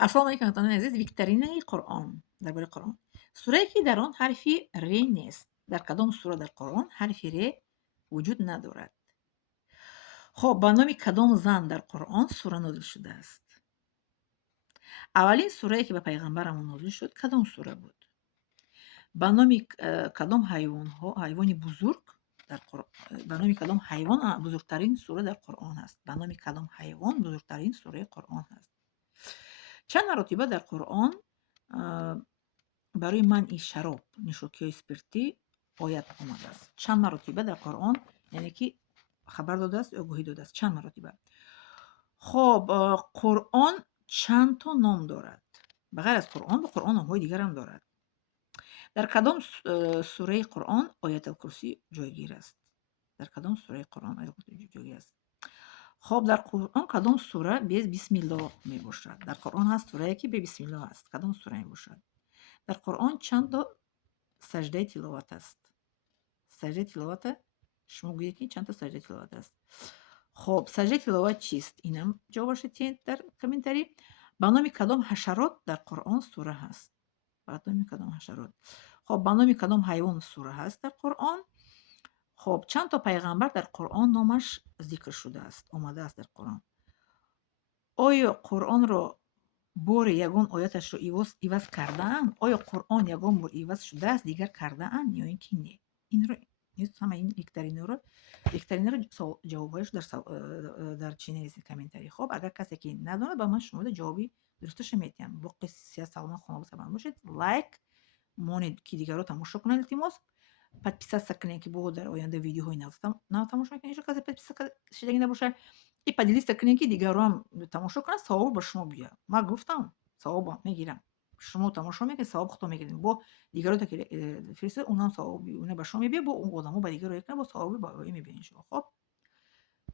السلام علیکم هموطنان عزیز. ویکترینه قرآن درباره قرآن، سوره‌ای که در آن حرفی ر نیست. در کدام سوره در قرآن حرفی ر وجود ندارد؟ خب با نام کدام زن در قرآن سوره نازل شده است؟ اولین سوره‌ای که به پیغمبرمون نازل شد کدام سوره بود؟ با نام کدام حیوان بزرگ در قرآن، به نام کدام حیوان بزرگترین سوره در قرآن است؟ به نام کدام حیوان بزرگترین سوره قرآن است؟ چند مرتبه در قرآن برای منع شراب، نوشاکی اسپرتی آیت آمده است؟ چند مرتبه در قرآن، یعنی که خبر داده است، آگاهی داده است؟ چند مرتبه؟ خب قرآن چند تا نام دارد؟ بغیر از قرآن به قرآن نام‌های دیگر هم دارد. در کدام سوره قرآن آیت الکرسی جایگیر است؟ در کدام سوره قرآن آیت الکرسی جایگیر است؟ خب در قرآن کدام سوره به بسم الله می باشد؟ در قرآن هست سوره که به بسم الله است. کدام سوره می باشد؟ در قرآن چند تا سجده تلاوت است؟ سجده تلاوت شما گویید که چند تا سجده تلاوت است؟ خب سجده تلاوت چیست؟ اینم جوابش دید در کامنتری. به نام کدام حشرات در قرآن سوره هست؟ به نام کدام حشرات؟ خب به نام کدام حیوان سوره هست در قرآن؟ خب چند تا پیغمبر در قرآن نامش ذکر شده است، آمده است در قرآن؟ آیا قرآن را بار یگان آیاتش را عوض کرده‌اند؟ آیا قرآن یگان بار عوض شده است دیگر کرده‌اند یا اینکه نه؟ این رو همه این یک جوابش در چی نویسید کامنتری. خب اگر کسی که ندونه با من شما جوابی درستش میتونم با قصه سلام خانم سلام باشید. لایک مونید که دیگر رو تماشا کنید التماس. подписаться کنید که بو در آینده ویدیوهای نو تماشا کنید. کسی подписаться شدنی نباشه і поділіться книги دیگران تماشا کنن، ثواب به شما بیاد. من گفتم ثواب میگیرم، شما تماشا میکنید ثواب خودتون میگیرید، با دیگران که فرسته اونم ثواب اون به شما میبیه، با اون آدمو به دیگران یک با ثواب باقی میبینید شما. خب